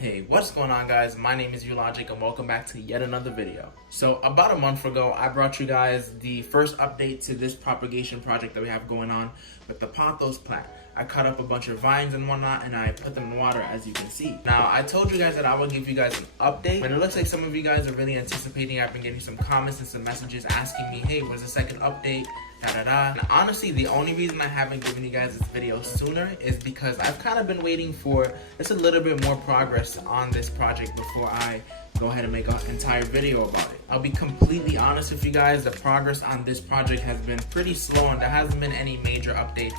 Hey, what's going on, guys? My name is theoldbushwick and welcome back to yet another video. So about a month ago, I brought you guys the first update to this propagation project that we have going on with the Pothos plant. I cut up a bunch of vines and whatnot and I put them in water, as you can see. Now, I told you guys that I would give you guys an update, and it looks like some of you guys are really anticipating. I've been getting some comments and some messages asking me, hey, where's the second update? And honestly, the only reason I haven't given you guys this video sooner is because I've kind of been waiting for just a little bit more progress on this project before I go ahead and make an entire video about it. I'll be completely honest with you guys, the progress on this project has been pretty slow and there hasn't been any major updates.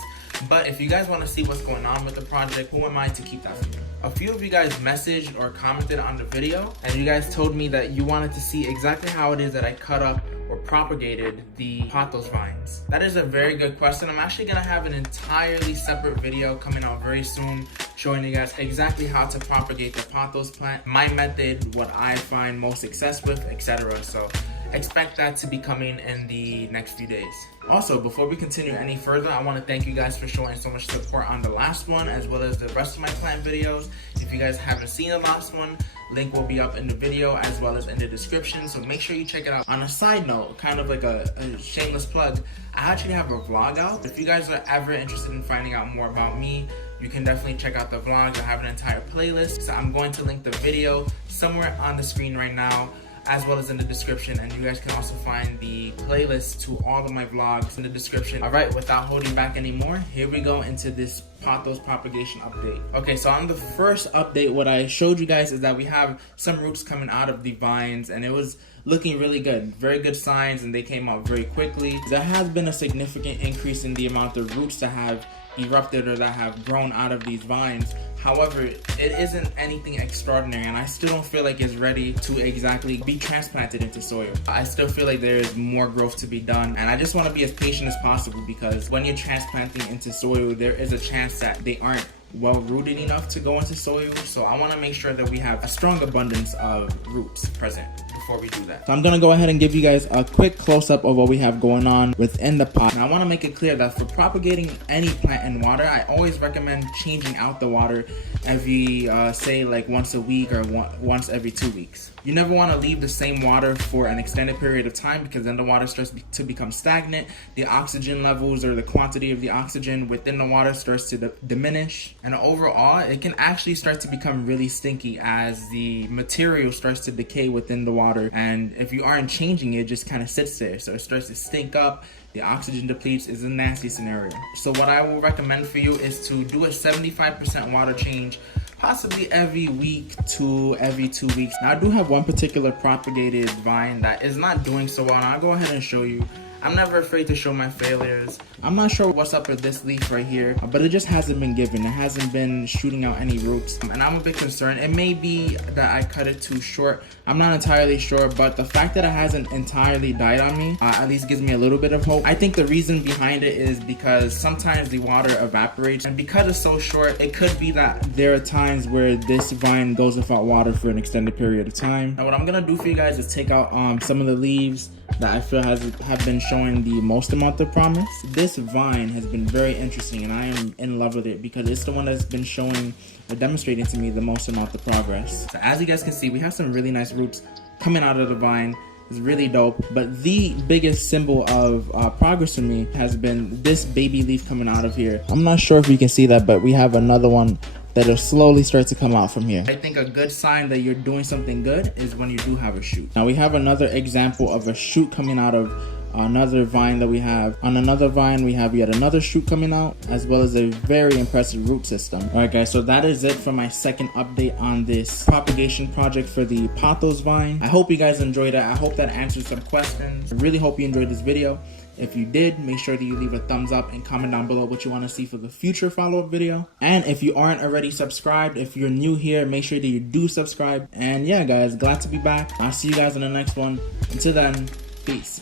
But if you guys want to see what's going on with the project, who am I to keep that from you? A few of you guys messaged or commented on the video, and you guys told me that you wanted to see exactly how it is that I cut up or propagated the pothos vines. That is a very good question. I'm actually gonna have an entirely separate video coming out very soon showing you guys exactly how to propagate the pothos plant, my method, what I find most success with, etc. So expect that to be coming in the next few days. Also, before we continue any further, I want to thank you guys for showing so much support on the last one as well as the rest of my plant videos. If you guys haven't seen the last one, link will be up in the video as well as in the description, so make sure you check it out. On a side note, kind of like a shameless plug, I actually have a vlog out. If you guys are ever interested in finding out more about me, you can definitely check out the vlog. I have an entire playlist, so I'm going to link the video somewhere on the screen right now as well as in the description, and you guys can also find the playlist to all of my vlogs in the description. Alright, without holding back anymore, here we go into this pothos propagation update. Okay, so on the first update, what I showed you guys is that we have some roots coming out of the vines, and it was looking really good. Very good signs, and they came out very quickly. There has been a significant increase in the amount of roots that have erupted or that have grown out of these vines. However, it isn't anything extraordinary, and I still don't feel like it's ready to exactly be transplanted into soil. I still feel like there is more growth to be done, and I just want to be as patient as possible because when you're transplanting into soil, there is a chance that they aren't well rooted enough to go into soil. So I want to make sure that we have a strong abundance of roots present before we do that. So I'm gonna go ahead and give you guys a quick close-up of what we have going on within the pot. Now I want to make it clear that for propagating any plant in water, I always recommend changing out the water every say like once a week or once every 2 weeks. You never want to leave the same water for an extended period of time because then the water starts to become stagnant. The oxygen levels or the quantity of the oxygen within the water starts to diminish, and overall it can actually start to become really stinky as the material starts to decay within the water, and if you aren't changing it, it just kind of sits there, so it starts to stink up. The oxygen depletes. Is a nasty scenario. So what I will recommend for you is to do a 75% water change, possibly every week to every 2 weeks. Now I do have one particular propagated vine that is not doing so well, and I'll go ahead and show you. I'm never afraid to show my failures. I'm not sure what's up with this leaf right here, but it just hasn't been given. It hasn't been shooting out any roots, and I'm a bit concerned. It may be that I cut it too short. I'm not entirely sure, but the fact that it hasn't entirely died on me at least gives me a little bit of hope. I think the reason behind it is because sometimes the water evaporates, and because it's so short, it could be that there are times where this vine goes without water for an extended period of time. Now what I'm gonna do for you guys is take out some of the leaves that I feel have been showing the most amount of promise. This vine has been very interesting, and I am in love with it because it's the one that's been showing or demonstrating to me the most amount of progress. So as you guys can see, we have some really nice roots coming out of the vine. It's really dope, but the biggest symbol of progress for me has been this baby leaf coming out of here. I'm not sure if you can see that, but we have another one that'll slowly start to come out from here. I think a good sign that you're doing something good is when you do have a shoot. Now we have another example of a shoot coming out of another vine that we have. On another vine, we have yet another shoot coming out, as well as a very impressive root system. All right, guys, so that is it for my second update on this propagation project for the pothos vine. I hope you guys enjoyed it. I hope that answered some questions. I really hope you enjoyed this video. If you did, make sure that you leave a thumbs up and comment down below what you want to see for the future follow-up video. And if you aren't already subscribed, if you're new here, make sure that you do subscribe. And yeah, guys, glad to be back. I'll see you guys in the next one. Until then, peace.